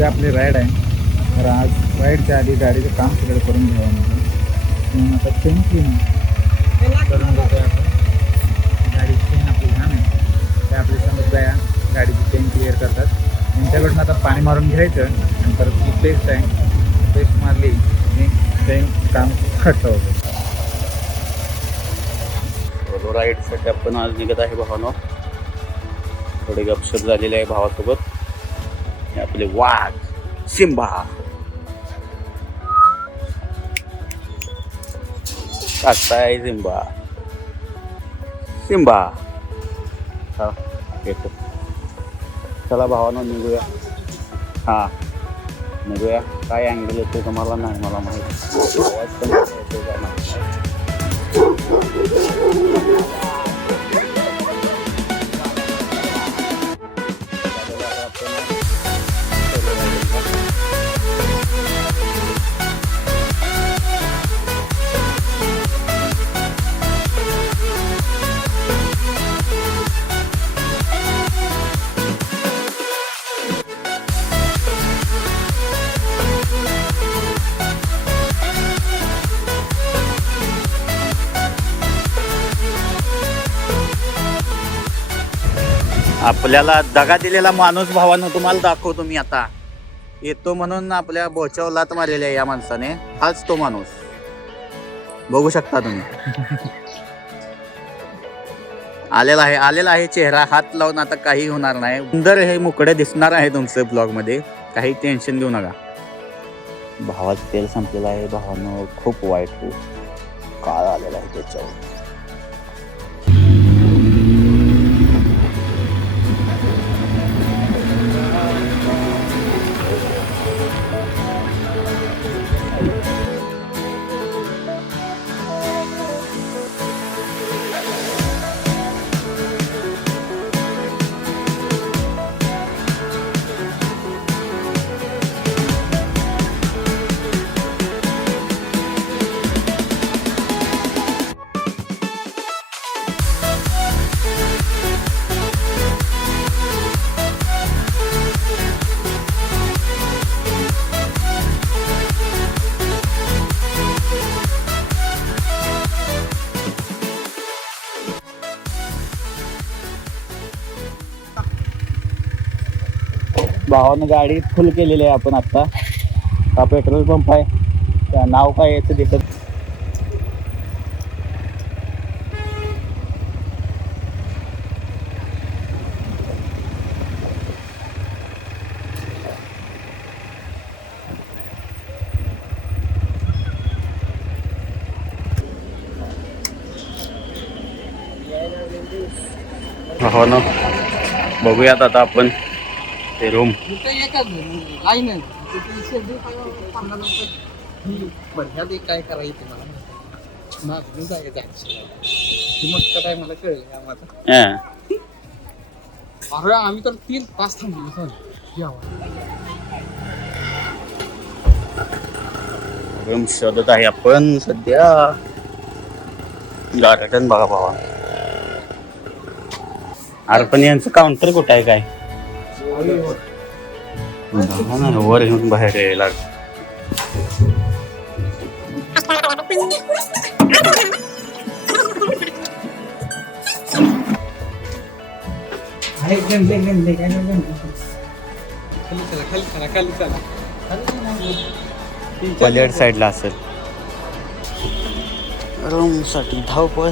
उद्या आपली राईड आहे, तर आज राईडच्या आधी गाडीचं काम सगळं करून घ्यावं म्हणून आता चेन क्लीन करून घेतो आहे आपण. गाडी चेन आपली घाण आहे, ते आपले समजदाया गाडीची चेन क्लिअर करतात. त्यांच्याकडून आता पाणी मारून घ्यायचं आणि परत ती पेस्ट आहे, पेस्ट मारली की चेन काम खट्ट होतं. सोलो राईडसाठी आपण आज निघत आहे भावानो. थोडे गपशप झालेले आहे भावासोबत. हे आपले वाघ सिम्बा. आहे सिम्बा सिम्बा. हा येतो. चला भावानो निघूया. हा निघूया. काय अँगल येतो तुम्हाला नाही मला माहिती. आवाज पण येतो का नाही. आपल्याला दगा दिलेला माणूस भावानं तुम्हाला दाखवतो मी आता. येतो म्हणून आपल्या बोचावर लात मारलेली आहे या माणसाने. हाच तो माणूस बघू शकता तुम्ही. आलेला आहे चेहरा. हात लावून आता काही होणार नाही. सुंदर हे मुकडे दिसणार आहे तुमचं ब्लॉग मध्ये. काही टेन्शन घेऊ नका. भावाचं तेल संपलेलं आहे भावानं. खूप वाईट काळ आलेला आहे त्याच्यावर. भावानं गाडी फुल केलेली आहे आपण आता. हा पेट्रोल पंप आहे. त्या नाव काय याचं दिसत. भावानं बघूयात आता आपण ते रूम. काय करायचं तुम्हाला मस्त काय मला कळलं अरे आम्ही तर 3-5 थांबलो. रूम शोधत आहे आपण सध्या. गार्डन बघा भावा. अरे पण यांचं काउंटर कुठं आहे काय. वर येऊन बाहेर यायला. पलेट साईडला असेल. रूम साठी धावपळ.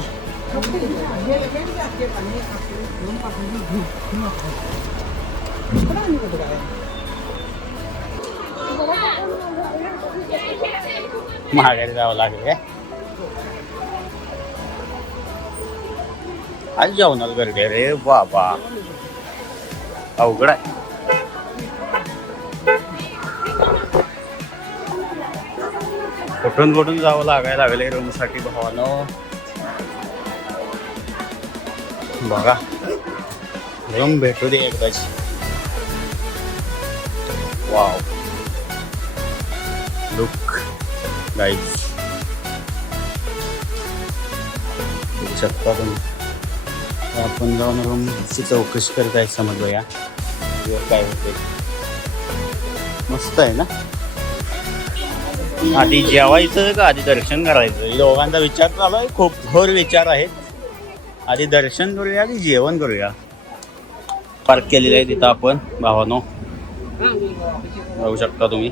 माघारी जावं लागेल काय. आज जेवणाला गर्दी आहे रे बाबा. अवघड आहे. कुठून जावं लागायला लागले रूम साठी भावानं. बघा रूम भेटू दे एकदाच. Wow look guys. शकता तुम्ही. आपण जाऊन रूमची चौकशी करत आहे समजलं या काय होते. मस्त आहे ना. आधी जेवायचं का आधी दर्शन करायचं, दोघांचा विचार चालू आहे. खूप घोर विचार आहेत. आधी दर्शन करूया की जेवण करूया. पार्क केलेलं आहे तिथं आपण भावानो, बघू शकता तुम्ही.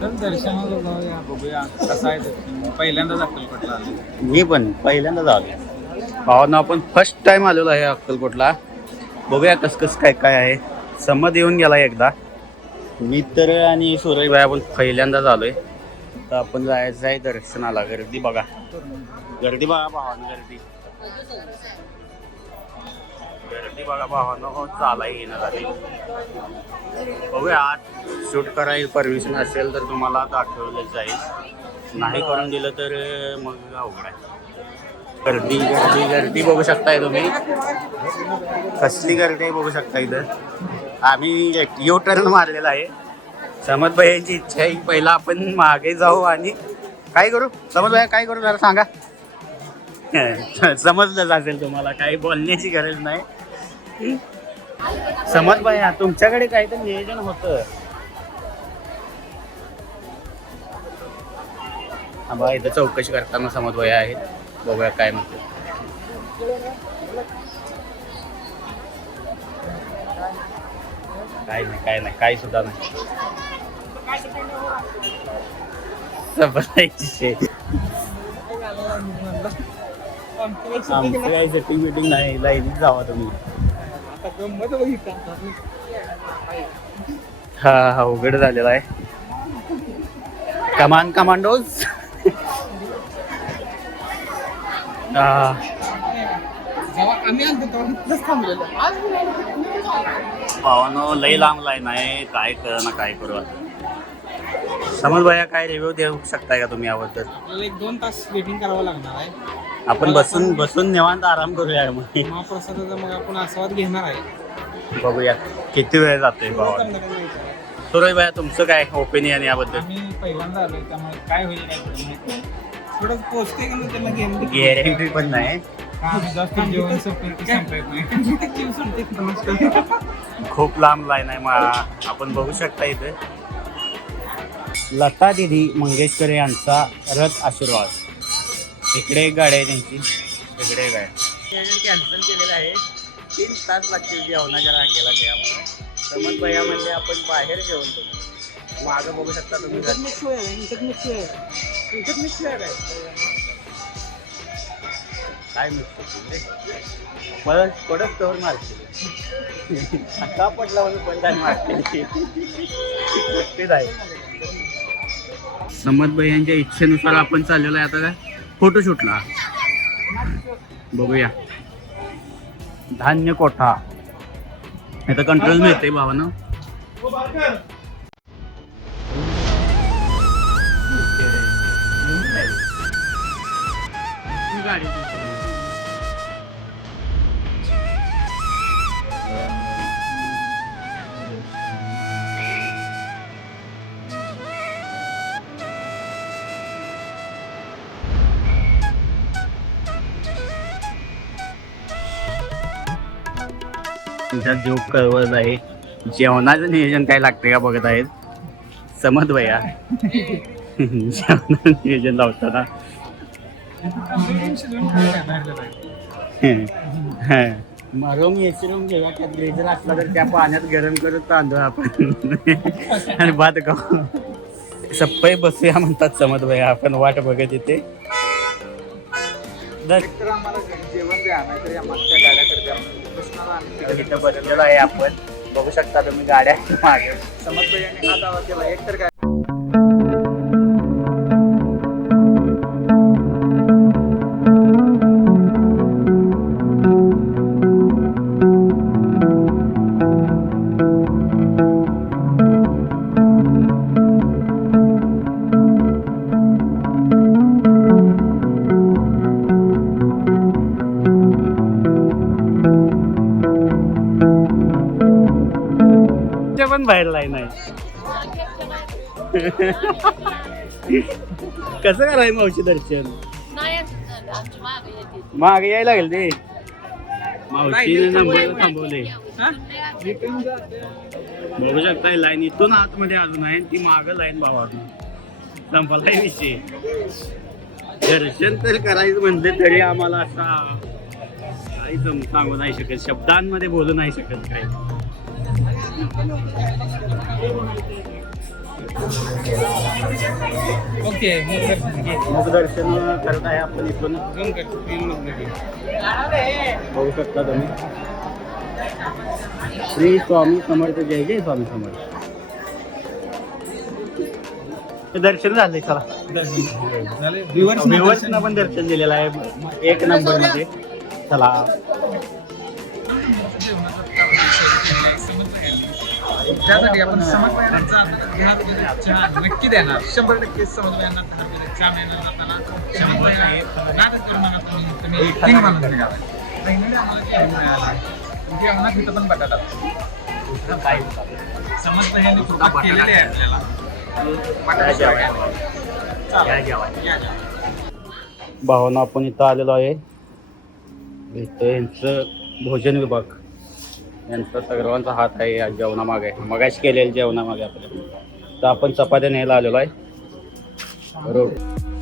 तर दर्शनाला जाऊया, बघूया कसं आहे दर्शन. पहिल्यांदाच अक्कलकोटला आलो. मी पण पहिल्यांदाच आलो भावानो. आपण फर्स्ट टाइम आलेलो आहे अक्कलकोटला. बघूया कसं काय काय आहे. समज येऊन गेला एकदा. मी तर आणि सुरज भाई आपण पहिल्यांदाच आलोय. तर आपण जायचं आहे दर्शनाला. गर्दी बघा, गर्दी बघा भावानो, गर्दी बघा भावानो. चालाय येणार आहे. बघूया आत शूट करायला परमिशन असेल तर तुम्हाला दाखवलं जाईल. नाही करून दिलं तर मग अवघड आहे. गर्दी गर्दी गर्दी बघू शकताय तुम्ही. कसली गर्दी आहे बघू शकता. इथं आम्ही यू टर्न मारलेला आहे. समज भाईची इच्छा आहे पहिला आपण मागे जाऊ आणि काय करू. समज भाई काय करू जरा सांगा. समजलंच असेल तुम्हाला, काही बोलण्याची गरज नाही. समज भाई तुमच्याकडे काहीतरी नियोजन होतं. बघा इथं चौकशी करताना समज भाई आहेत. बघूया काय म्हणतो. काय नाही काय नाही काय सुद्धा नाही. आमचं काही सेटिंग बिटिंग नाही. लाईनीत जावा तुम्ही. हा उघड झालेला आहे. कमान कमांडोज. भावानो लई लांब लाईन आहे. काय कर ना काय करू. समज भैया काय रिव्ह्यू देऊ शकताय का तुम्ही याबद्दल. आपल्याला 1-2 तास वेटिंग करावं लागणार आहे. आपण बसून निवांत आराम करूया. मग महाप्रसादाचा मग आपण आस्वाद घेणार आहे. बघूया किती वेळ जातोय भावा. सुरज भैया तुमचं काय ओपिनियन याबद्दल. आम्ही पहिल्यांदा आलोय त्यामुळे काय होईल काय थोडं पोचते का त्यांना घेऊन गॅरंटी पण नाही. जास्त जेवण संपत नाही. खूप लांब लाईन आहे. आपण बघू शकता इथे लता दिदी मंगेशकर यांचा रथ आशीर्वाद. इकडे एक गाडी आहे त्यांची, इकडे एक आहे. कॅन्सल केलेलं आहे. 3 तास लागतील जेवणाच्या रांगेला. त्यामुळे समज भैया म्हणजे आपण बाहेर जेवण करू. मागं बघू शकता तुम्ही. काय मिळतो पडत तवर मारते. का पडला म्हणून पण मारते. आहे. समज भाई यांच्या इच्छेनुसार आपण चाललेलो आहे आता काय फोटोशूटला. बघूया धान्य कोठा. आता कंट्रोल मिळते भावानं. तुमच्या जोक कळवत आहे. जेवणाचं नियोजन काय लागते का बघत आहेत समज भैया. जेवणाचं नियोजन लावताना रूम एसी रूम घेऊया. त्यात ग्रेजर असला तर त्या पाण्यात गरम करत तांदूळ आपण आणि भात खाऊ. सप्पाई बसूया म्हणतात समज भैया. आपण वाट बघत येते. आम्हाला जेवण द्या नाहीतरी आम्हाला गाड्याकडे इथं बसलेलो आहे आपण. बघू शकता तुम्ही गाड्या मागे. समज यांनी हात आवाज केला. एक तर काय पण बाहेर लाईन आहे. कसं करायचं मावशी दर्शन. मागे यायला लागेल ते. मावशीने नंबर थांबवले हा? बघू शकताय लाईन इथून आतमध्ये अजून आहे ती मागं लाईन भावा संपलाय विषय दर्शन तर करायचं म्हणले तरी आम्हाला असा काही सांगू नाही शकत शब्दांमध्ये बोलू नाही शकत काही ओके मग दर्शन करत आहे आपण इथून बघू शकता तुम्ही श्री स्वामी समर्थ जय जय स्वामी समर्थ हे दर्शन झालंय चला व्ह्युअर्सना पण दर्शन दिलेलं आहे 1 नंबर मध्ये चला त्यासाठी आपण समन्वयांचा 10 चहा नक्की देणार 100% समन्वयांना 10 चहा मिळणार जाताना नाटक करून आणा तुम्ही 3 माणूस निघाला फायनली आम्हाला जेवण मिळालं जेवणात तिथं पण बटाटा समजतं ह्यांनी कृपा केलेली आहे आपल्याला भावना आपण इथं आलेलो आहे इथं यांचं भोजन विभाग यांचा सर्वांचा हात आहे या जेवणामागे मगाशी केलेल्या जेवणामागे आपल्या तर आपण चपात्या न्यायला आलेलो आहे बरोबर